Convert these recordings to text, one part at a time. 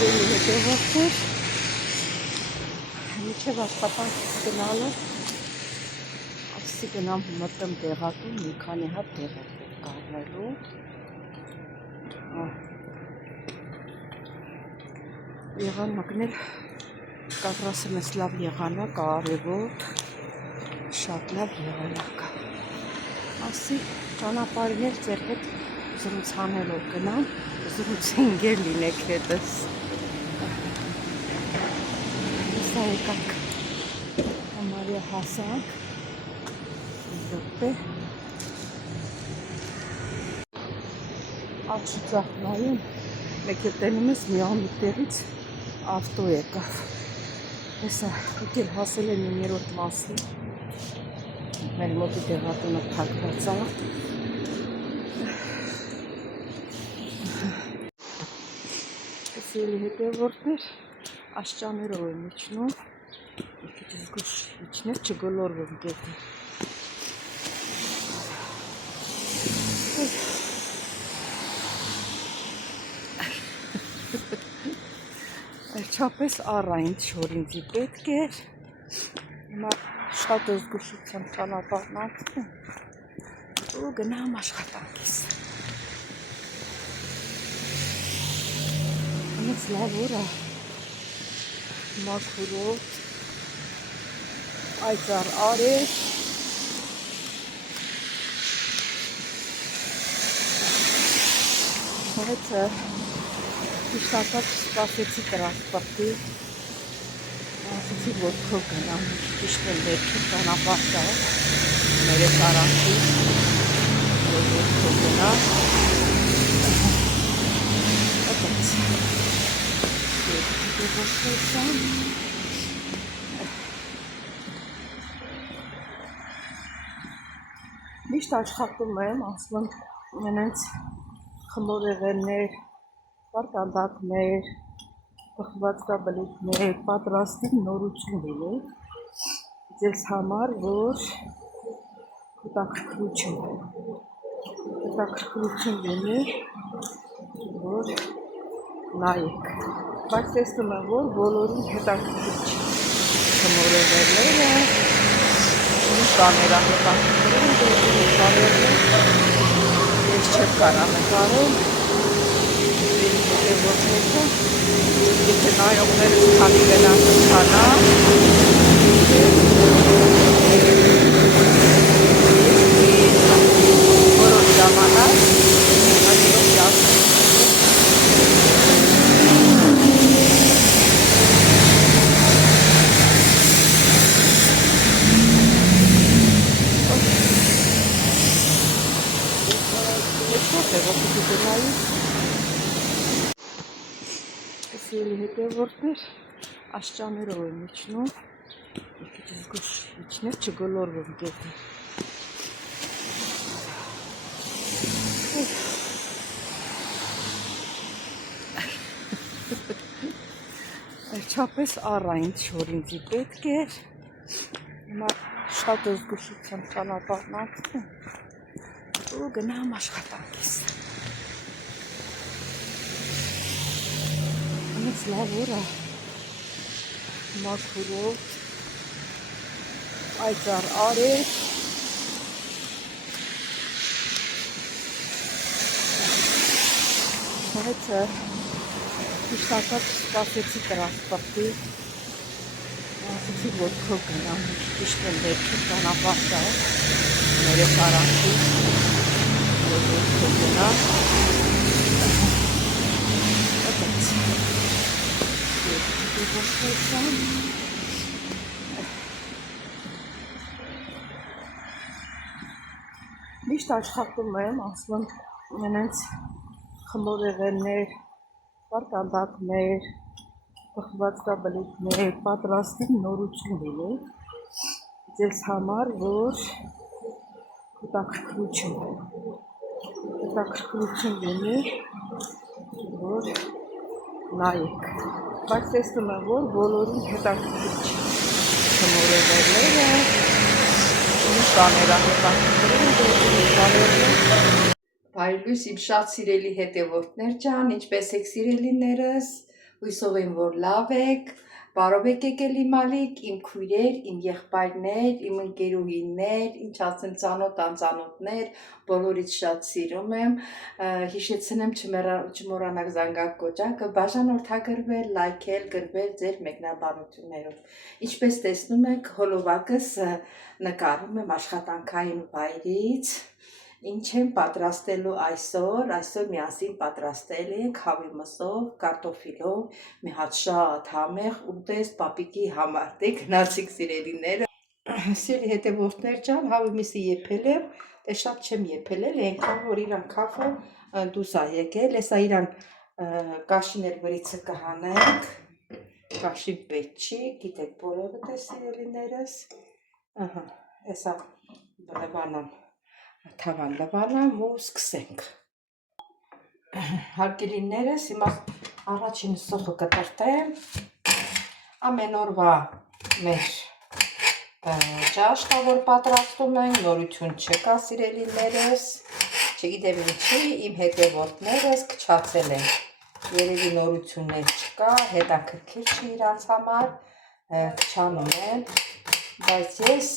հետևորդներ, միջև աշխատանքից գնալը, ասի գնամ մտեմ դեղատուն, մի քանի հատ դեղատուն կառնելու, եղանակն էլ կադրասեմ ես լավ եղանակ, արևոտ, շատ լավ եղանակ, ասի ճանապարհին էլ ձեր հետ զրուցանելով գնամ, զրուցենգեր լինեք հետս, սա եկանք, համարյա հասանք, րոպե, աչի ձախ նայում, մեկ էլ տենում ես մի ամիտեղից ավտո եկավ, հեսա եկել հասել են 9-րդ մասի, մեր մոտի դեղատունը փակված է, Սիրելի հետևորդներ, աշճաներով եմ իջնում, մի քիչ զգուշ իջնել, չգոլորվեմ գետը։ Վերջապես առային չոր ինձի պետք էր, հիմա շատ զգուշությամբ ճանապարհն անցնեմ ու գնամ աշխատանքիս։ Անց լավ օր է, մաքուրոտ, այծար արև, Հովեցը իշտակած սպասեցի տրասպորտի, ասեցի ոտքով գնամ, ճիշտ եմ վերքի ճանապարհ կա, մեր ես արանքի, ոտքով գնամ, այդպես, դեպոսվեցան, միշտ աշխատում եմ, ասում եմ ենենց խմորեղեններ, պարտանդակներ, պխվածքաբլիթներ, պատրաստի նորություն լինի, ձեզ համար, որ հետաքրքրություն լինի, որ նայեք, բայց տեսնում եմ, որ բոլորին հետաքրքիր չի, խմորեղենները, կաներա հետաքրքրություն, ես չեմ կարա նկարել, հետևորդները, եթե նայողներս քանի գնան կցանա, որոք ժամանակ, այդով յասում։ Սիրելի հետևորդներ, աշճաներով եմ իջնում, մի քիչ զգուշ իջնել, չգոլորվեմ գետը։ Վերջապես առային չոր ինձի պետք էր, հիմա շատ զգուշությամբ ճանապարհն անցնեմ ու գնամ աշխատանքիս։ Անց լավ օր է, մաքուրոտ, այծար արև, Հովեցը իշտակած սպասեցի տրասպորտի, ասեցի ոտքով գնամ, ճիշտ եմ վերքի ճանապարհ կա, մեր ես արանքի, ոտքով գնամ, այդպես, դեպոսվեցան, միշտ աշխատում եմ, ասում եմ ենենց խմորեղեններ, պարտանդակներ, պխվածքաբլիթներ, պատրաստի նորություն լինի, ձեզ համար, որ հետաքրքրություն լինի, որ նայեք, բայց տեսնում եմ, որ բոլորին հետաքրքիր չի, խմորեղենները, կաներա հետաքրքրություն, Բարի լույս իմ շատ սիրելի հետևորդներ ջան, ինչպես եք սիրելիներս, Հույսով եմ, որ լավ եք, բարով եք եկել իմ ալիք, իմ քույրեր, իմ եղբայրներ, իմ ընկերուհիներ, ինչ ասեմ, ծանոթ անծանոթներ, բոլորից շատ սիրում եմ, հիշեցնեմ չմոռանաք զանգակ կոճակը, բաժանորդագրվել, լայքել, գրվել ձեր մեկնաբանություններով։ Ինչպես տեսնում եք, հոլովակս նկարում եմ աշխատանքային վայրից, ինչ եմ պատրաստելու այսօր միասին պատրաստել ենք հավի մսով, կարտոֆիլով, մի հատ շատ համեղ ուտեստ պապիկի համար, դե գնացիք սիրելիները, սիրելի հետևորդներ ջան, հավի միսը եփել եմ, դե շատ չեմ եփել էլ, այնքան որ իրան քաֆը դուս ա եկել, հեսա իրան կաշիներ վրիցը կհանենք, կաշին պետք չի, գիտեք բոլորը դե սիրելիներս, հեսա լվանամ, թավան լվանամ ու սկսենք։ Հարգելիներս, հիմա առաջին սոխը կտրտեմ, ամեն օրվա մեր ճաշկա, որ պատրաստում ենք, նորություն չկա սիրելիներս, չգիտեմ ինչի, իմ հետևորդներս քչացել են, երևի նորություններ չկա, հետաքրքիր չի իրանց համար, քչանում են, բայց ես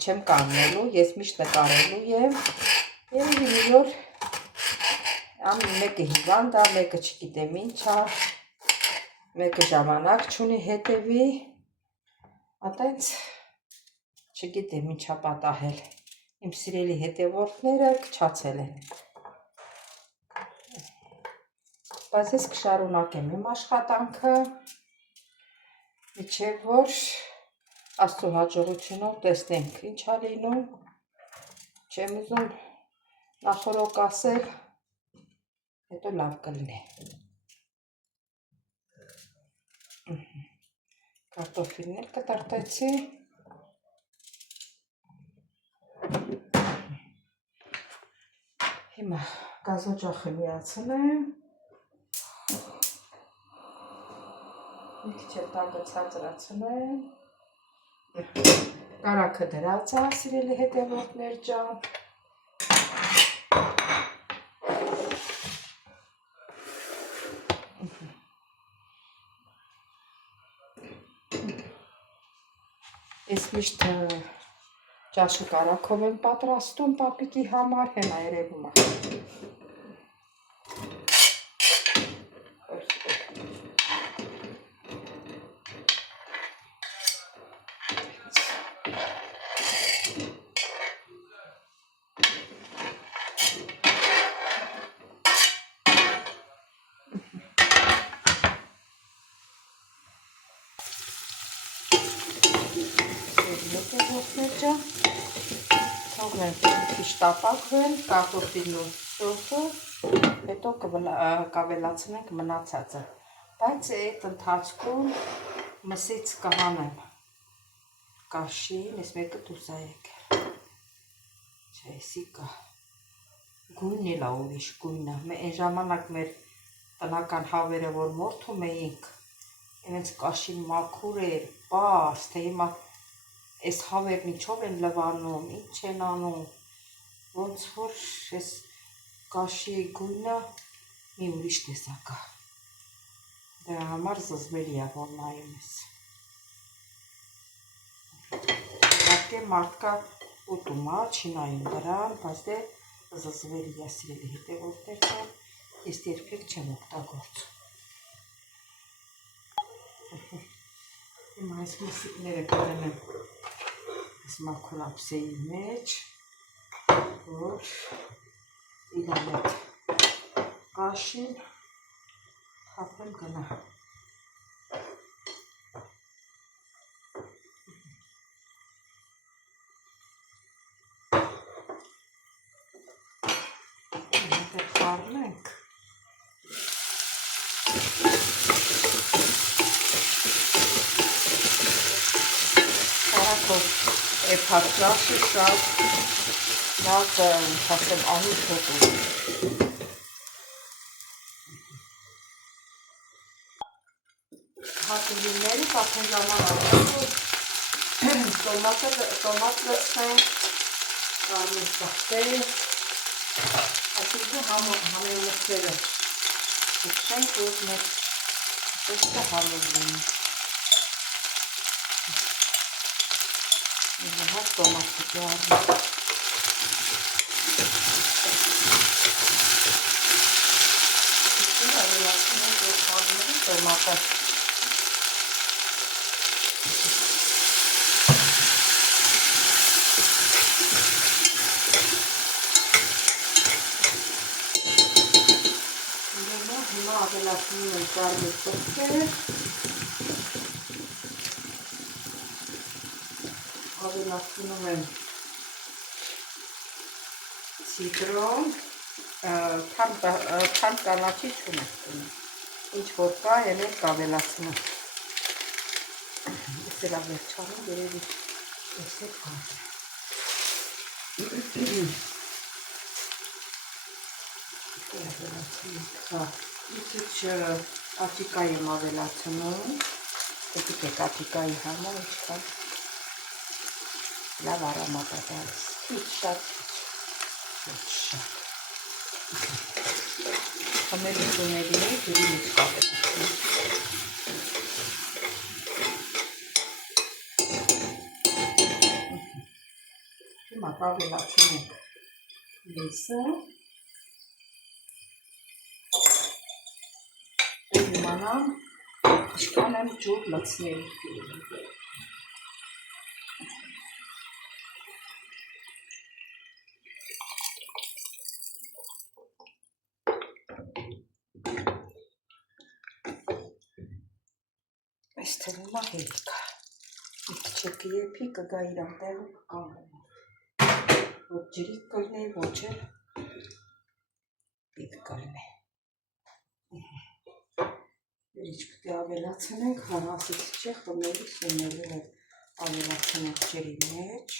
չեմ կանգնելու, ես միշտ նկարելու եմ, երևի մի օր մեկը հիվանդ է, մեկը չգիտեմ ինչ է, մեկը ժամանակ չունի հետևի, ատենց չգիտեմ ինչ է պատահել, իմ սիրելի հետևորդները քչացել են, բայց ես կշարունակեմ իմ աշխատանքը, մինչև որ Աստծո հաջողությունով տեսնենք ինչ է լինում, չեմ ուզում նախորոք ասել, հետո լավ կլինի։ Կարտոֆիլներ կտրտեցի, հիմա գազօջախը միացնեմ, մի քիչ էլ տակը ցածրացնեմ, կարագը դրած է, սիրելի հետևորդներ ջան, ես միշտ ճաշի կարագով եմ պատրաստում պապիկի համար, հենա երևում է։ Թողնենք մի քիչ տապակվեն, կարտոֆիլն ու սոխը, հետո կավելացնենք մնացածը, բայց այդ ընթացքում մսից կհանեմ կաշին, ես մեկը դուրս ա եկել, չէ, էսի կա, գույն էլ ա ուրիշ գույնը, այն ժամանակ մեր տնական հավերը, որ մորթում էինք, իրենց կաշին մաքուր էր, պարզ, թե հիմա այս հավերն ինչով են լվանում, ինչ են անում, ոնց որ այս կաշի գույնը մի ուրիշ տեսակ է, դրա համար զզվելի է, որ նայում ես, իհարկե մարդկա ուտում է, չի նայում դրան, բայց դե զզվելի է սիրելի հետևորդներ ջան, ես երբեք չեմ օգտագործում։ Հիմա այս մսիկները կդնեմ այս մաքուր ափսեի մեջ, որ իրան հետ կաշին խապեմ գնա։ Դե խառնենք։ Էփածաշը շատ լավ ասեմ անուշ հոտում։ Հատուլիներից արդեն ժամանակ տոմատ լցնենք, կարմիր ծաղկել, այսինքն համեն մսերը կուտենք, որ մեր Esta hamurunu. Rahat domates yani. Şöyle arasına gösterdiğim domates. Հիմա ավելացնում ենք կարմիր ծխեր, ավելացնում եմ ցիտրոն, թարմ կանաչի չունեմ, ինչ որ կա, ելեք ավելացնում։ Ես էլ ավերջանում, երևի տեսեք կարդ։ Իսկ ատիկա եմ ավելացնում, դեպիք ատիկայի համար ինչքան լավ արամատ է տալիս, շատ խմելու տուների ջրի մեջ կավելացնում։ Հիմա կավելացնում ենք լեսը, իմանամ ինչքան եմ ջուր լցնել։ Այս թվում է հետք։ Իսկ չեպի եպի կգա իրան տեղը կկանվեմ։ Ոչ ջրիկ կլնի, ոչ էլ պիտ կլնի։ Ինչ պիտի ավելացնենք, հարասից չէ, խմելի սունելու հետ ավելացնենք ջրի մեջ։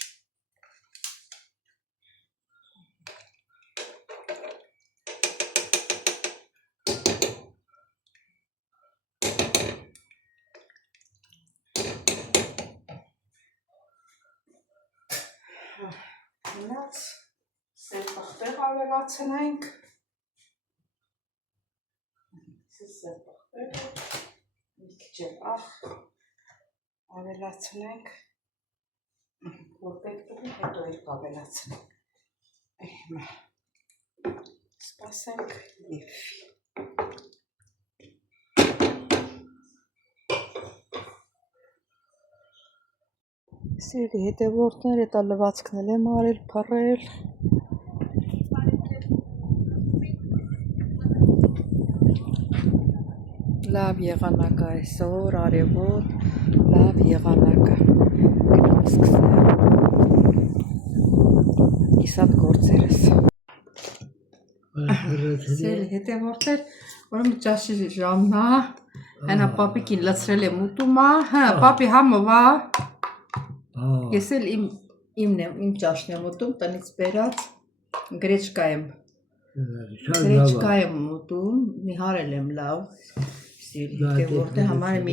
Հնաց սերպախտեղ ավելացնենք։ Սերպախտեղը մի քիչ էլ աղ ավելացնենք, որ պետք է հետո էլ կավելացնենք։ Հիմա սպասենք լիվի։ Սիրելի հետևորդներ, հետա լվացքն էլ եմ արել, փռել։ Լավ եղանակ է այսօր, արևոտ, լավ եղանակ է։ Գնամ սկսեմ իսատ գործերս։ Սիրելի հետևորդներ, ուրեմն ճաշի ժամն է, հենա պապիկին լցրել եմ ուտումա, պապի համով է։ Ես էլ իմ ճաշն եմ ուտում, տնից բերած գրեչկա եմ ուտում, նիհարել եմ լավ, որտե համար եմ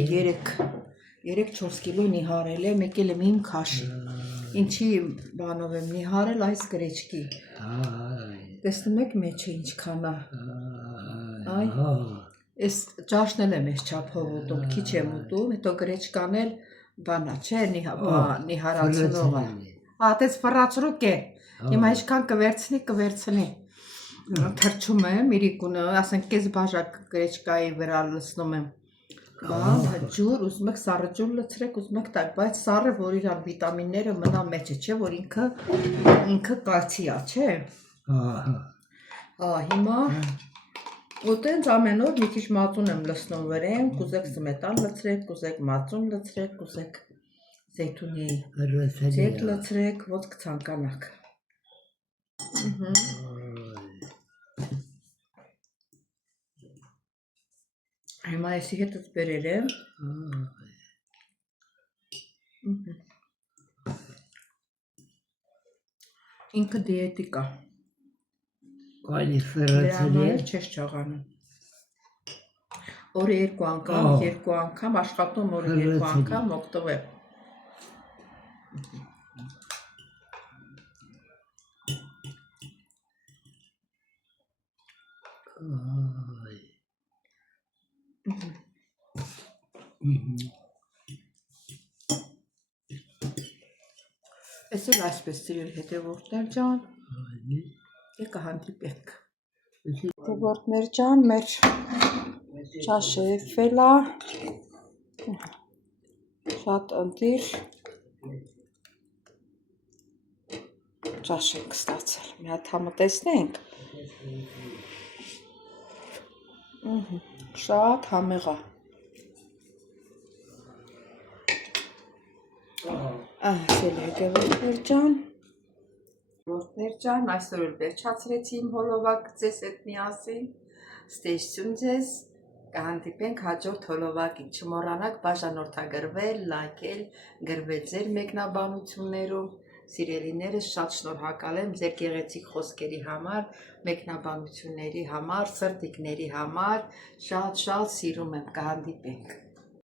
3-4 կիլո նիհարել եմ, եկել եմ իմ քաշի, ինչի բանով եմ նիհարել այս գրեչկի, տեսնում եք մեջը ինչքան է, ես ճաշն էլ եմ ես չափով ուտում, քիչ եմ ուտում, հետո գրեչկան էլ բանա չէ, նիհարացնող է, տես վռացրուկ է, հիմա ինչքան կվերցնի, թրջում եմ իրիկունը, ասենք կես բաժակ գրեչկայի վրա լցնում եմ, ջուր, ուզում եք սառը ջուր լցրեք, ուզում եք տակ, բայց սառը, որ իրան վիտամինները մնա մեջը, չէ, որ ինքը կացի է, չէ, հիմա ուտենց ամեն օր մի քիչ մածուն եմ լցնում վրեն, կուզեք սմետան լցրեք, կուզեք մածուն լցրեք, կուզեք զեյթունի ձետ լցրեք, ոնց կցանկանաք։ Հիմա եսի հետս բերել եմ։ Ինքը դիետիկ է։ Դրա համար չես չաղանում։ Օրը 2 անգամ աշխատում, օրը 2 անգամ օգտվել։ Ես էլ այսպես սիրել հետևորդներ ջան, եկա հանդիպենք։ Հետևորդներ ջան, մեր ճաշը եփվել է, շատ ընտիր ճաշ ենք ստացել, մի հատ համը տեսնենք, շատ համեղ է, ասել հետևորդներ ջան, այսօր էլ վերջացրեցի իմ հոլովակը ձեզ հետ միասին, ստեյցուն ձեզ, կհանդիպենք հաջորդ հոլովակին, չմոռանաք բաժանորդագրվել, լայքել, գրվել ձեր մեկնաբանություններում, սիրելիներս շատ շնորհակալ եմ ձեր գեղեցիկ խոսքերի համար, մեկնաբանությունների համար, սրտիկների համար, շատ սիրում եմ, կհանդիպենք։